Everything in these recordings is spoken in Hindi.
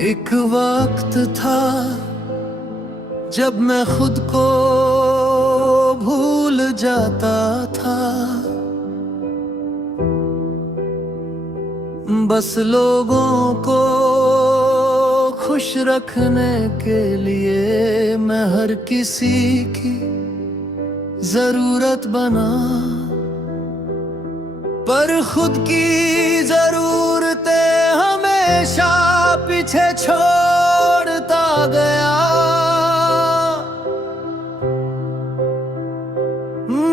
एक वक्त था जब मैं खुद को भूल जाता था, बस लोगों को खुश रखने के लिए मैं हर किसी की जरूरत बना। पर खुद की जरूरतें हमेशा पीछे छोड़ता गया।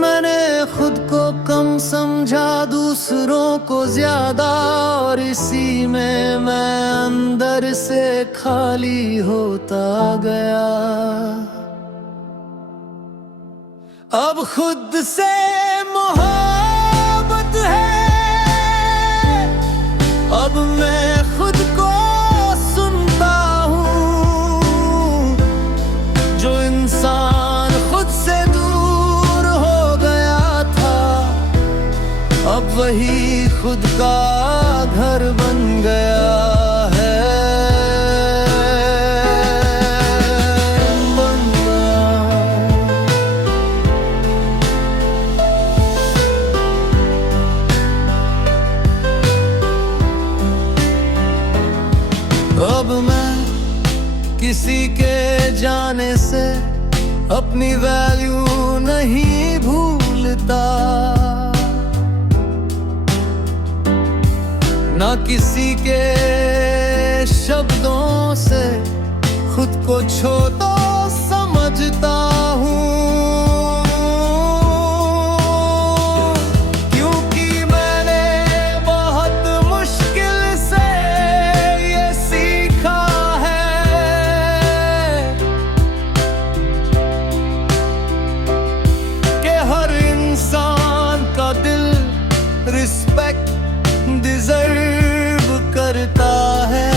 मैंने खुद को कम समझा, दूसरों को ज्यादा, और इसी में मैं अंदर से खाली होता गया। अब खुद से मोहब्बत है, अब मैं खुद को सुनता हूँ। जो इंसान खुद से दूर हो गया था, अब वही खुद का घर बन गया है। अब मैं किसी के जाने से अपनी वैल्यू नहीं भूलता, ना किसी के शब्दों से खुद को छोटा समझता हूँ। रिस्पेक्ट डिजर्व करता है,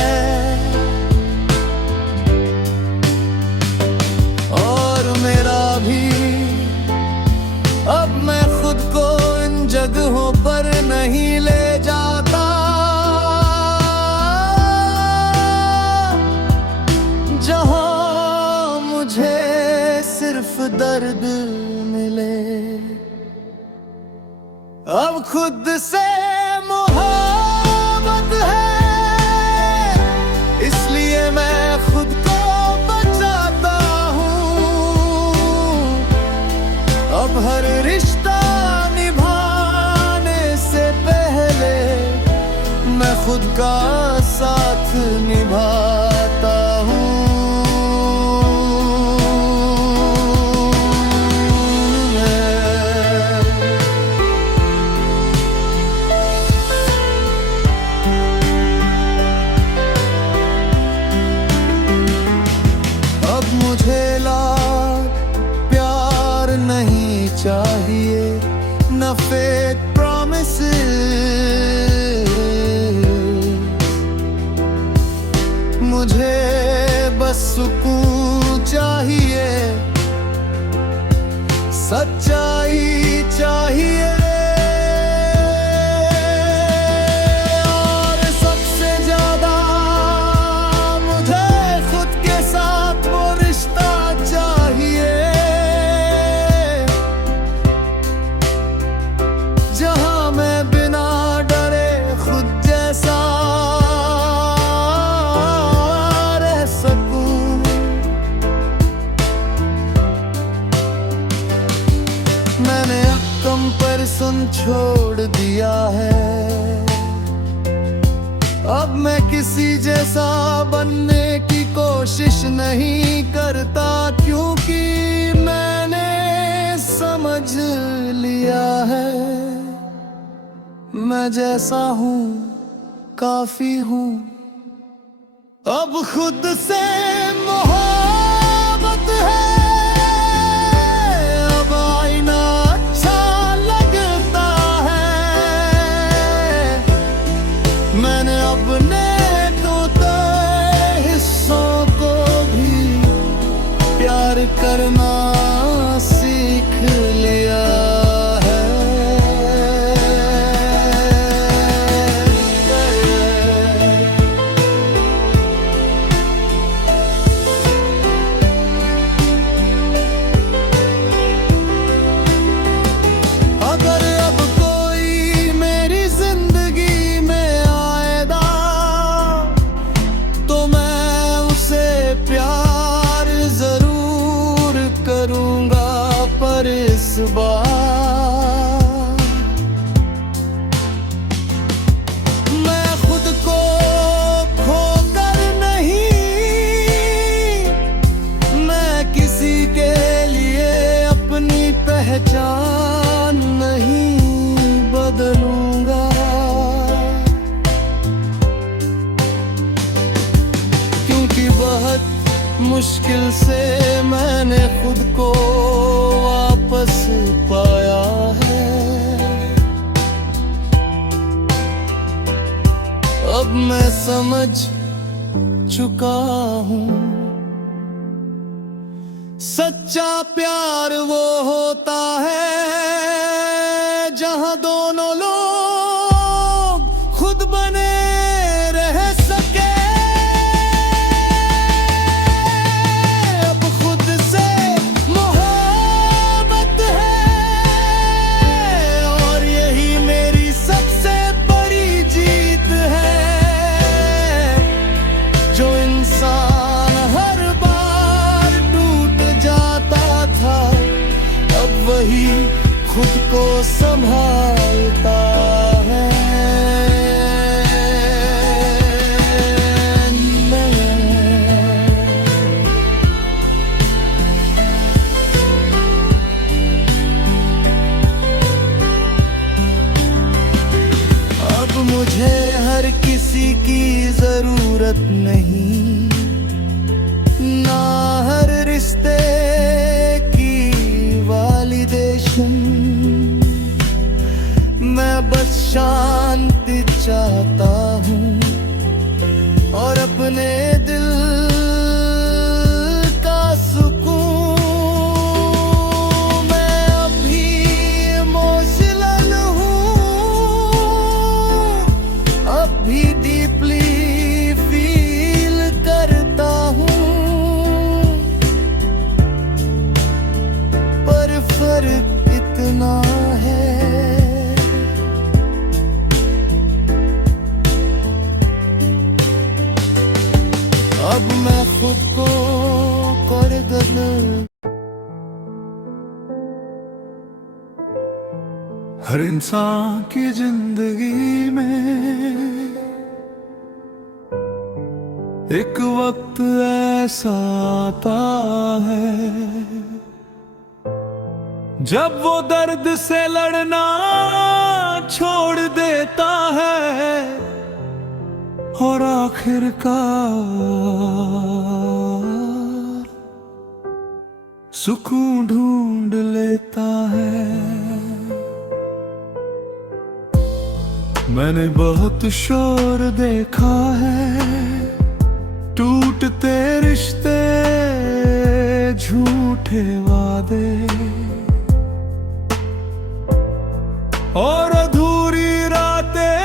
और मेरा भी अब मैं खुद को इन जगहों पर नहीं ले जाता जहां मुझे सिर्फ दर्द मिले। अब खुद से मोहब्बत है, इसलिए मैं खुद को बचाता हूँ। अब हर रिश्ता निभाने से पहले मैं खुद का साथ निभाता हूँ। मुझे लाख प्यार नहीं चाहिए, न फेक प्रॉमिसेस। मुझे बस सुकून चाहिए, सच्चाई चाहिए, और सबसे ज्यादा मुझे खुद के साथ वो रिश्ता चाहिए जहां मैं बिना डरे खुद जैसा रह सकूं। मैंने कंपैरिजन छोड़ दिया है, अब मैं किसी जैसा बनने की कोशिश नहीं करता, क्योंकि मैंने समझ लिया है मैं जैसा हूँ काफी हूँ। अब खुद से मोहब्बत है, अब आईना अच्छा लगता है। मैंने अपने टूटे हिस्सों को भी प्यार करना सीख लिया है। पर इस बार मैं खुद को खोकर नहीं, मैं किसी के लिए अपनी पहचान नहीं बदलूंगा। क्योंकि बहुत मुश्किल से मैंने खुद को वापस पाया है। अब मैं समझ चुका हूँ, सच्चा प्यार वो होता है जहाँ दोनों लोग खुद बने रह सके। अब खुद से मोहब्बत है और यही मेरी सबसे बड़ी जीत है। जो इंसान हर बार टूट जाता था, अब वही खुद को संभालता है। अब मुझे हर किसी की जरूरत नहीं, ना हर रिश्ते की वैलिडेशन। मैं बस शांति चाहता हूँ और अपने दिल का सुकून। मैं अभी इमोशनल हूँ, अभी डीपली फील करता हूँ, पर फर्क इतना है अब मैं खुद को कर गदर। हर इंसान की जिंदगी में एक वक्त ऐसा आता है जब वो दर्द से लड़ना छोड़ देता है और आखिरकार सुकून ढूंढ लेता है। मैंने बहुत शोर देखा है, टूटते रिश्ते, झूठे वादे और अधूरी रातें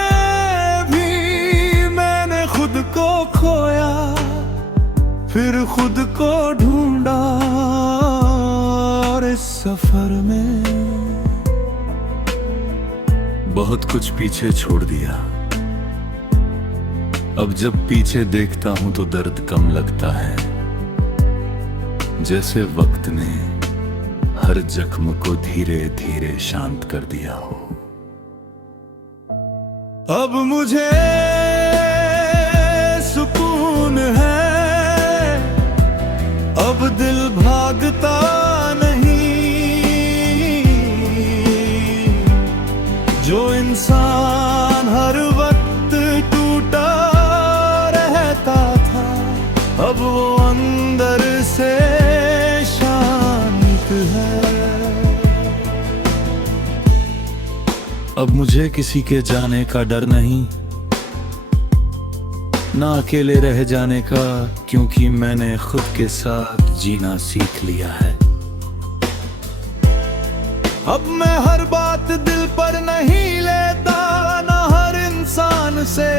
भी। मैंने खुद को खोया, फिर खुद को ढूंढा और इस सफर में बहुत कुछ पीछे छोड़ दिया। अब जब पीछे देखता हूं तो दर्द कम लगता है, जैसे वक्त ने हर जख्म को धीरे धीरे शांत कर दिया हो। अब मुझे सुकून है, अब दिल भागता नहीं। जो इंसान हर वक्त टूटा रहता था, अब वो अंदर से शांत है। अब मुझे किसी के जाने का डर नहीं, ना अकेले रह जाने का, क्योंकि मैंने खुद के साथ जीना सीख लिया है। अब मैं हर बात दिल पर नहीं लेता, ना हर इंसान से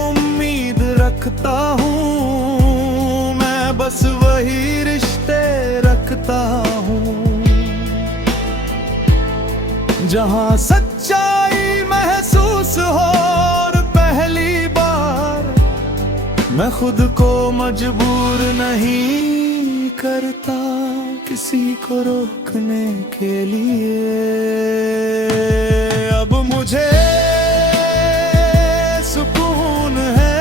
उम्मीद रखता हूँ। मैं बस वही रिश्ते रखता हूँ जहाँ सच्चाई महसूस हो। और पहली बार मैं खुद को मजबूर नहीं करता, किसी को रोकने के लिए। अब मुझे सुकून है,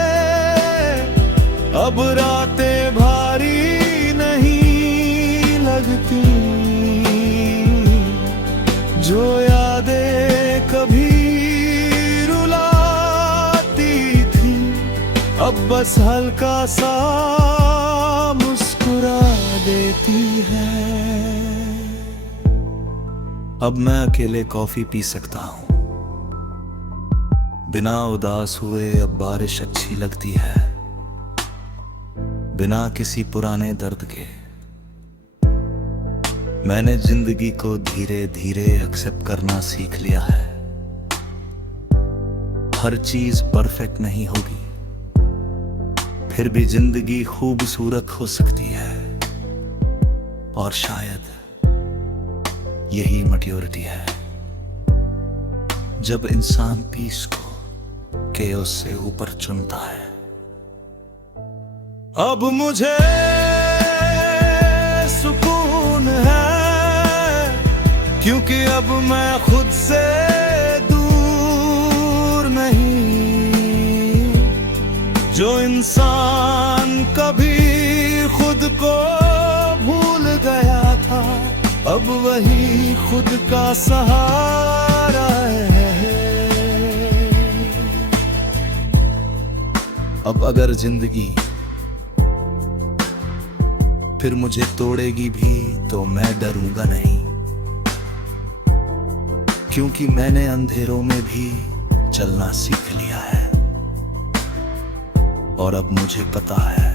अब रातें भारी नहीं लगती। जो यादें कभी रुलाती थी, अब बस हल्का सा मुस्कुरा देती है। अब मैं अकेले कॉफी पी सकता हूँ, बिना उदास हुए अब बारिश अच्छी लगती है। बिना किसी पुराने दर्द के मैंने जिंदगी को धीरे धीरे एक्सेप्ट करना सीख लिया है। हर चीज परफेक्ट नहीं होगी, फिर भी जिंदगी खूबसूरत हो सकती है। और शायद यही मैच्योरिटी है, जब इंसान पीस को केओस से ऊपर चुनता है। अब मुझे सुकून है, क्योंकि अब मैं खुद से दूर नहीं। जो इंसान कभी खुद को भूल गया था, अब वही खुद का सहारा है। अब अगर जिंदगी फिर मुझे तोड़ेगी भी तो मैं डरूंगा नहीं, क्योंकि मैंने अंधेरों में भी चलना सीख लिया है। और अब मुझे पता है,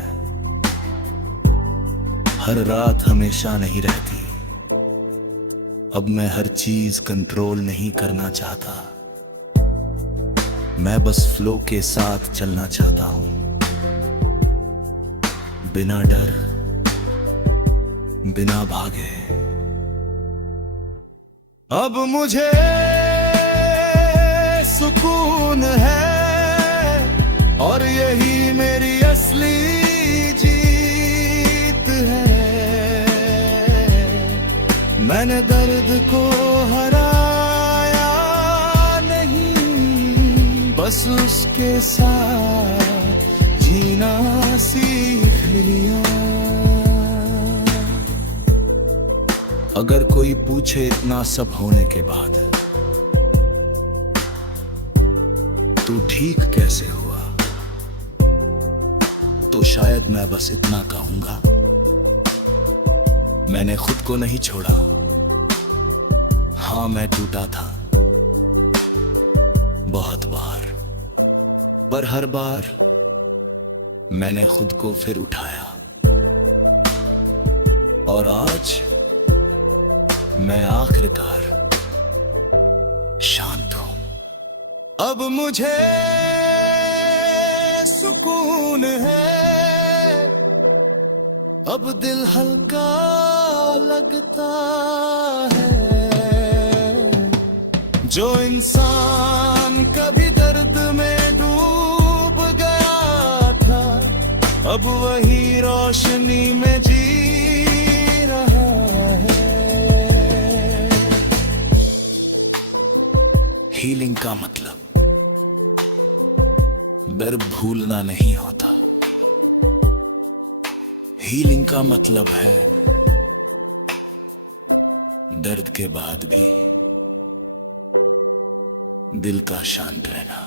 हर रात हमेशा नहीं रहती। अब मैं हर चीज कंट्रोल नहीं करना चाहता, मैं बस फ्लो के साथ चलना चाहता हूं, बिना डर, बिना भागे। अब मुझे सुकून है, और यही मेरी असली जीत है। मैंने दर्द को हराया नहीं, बस उसके साथ जीना सीख लिया। अगर कोई पूछे इतना सब होने के बाद तू ठीक कैसे हुआ, तो शायद मैं बस इतना कहूंगा, मैंने खुद को नहीं छोड़ा। हाँ, मैं टूटा था बहुत बार, पर हर बार मैंने खुद को फिर उठाया। और आज मैं आखिरकार शांत हूं। अब मुझे सुकून है, अब दिल हल्का लगता है। जो इंसान कभी दर्द में डूब गया था, अब वही रोशनी में जी रहा है। हीलिंग का मतलब डर भूलना नहीं होता। हीलिंग का मतलब है दर्द के बाद भी दिल का शांत रहना।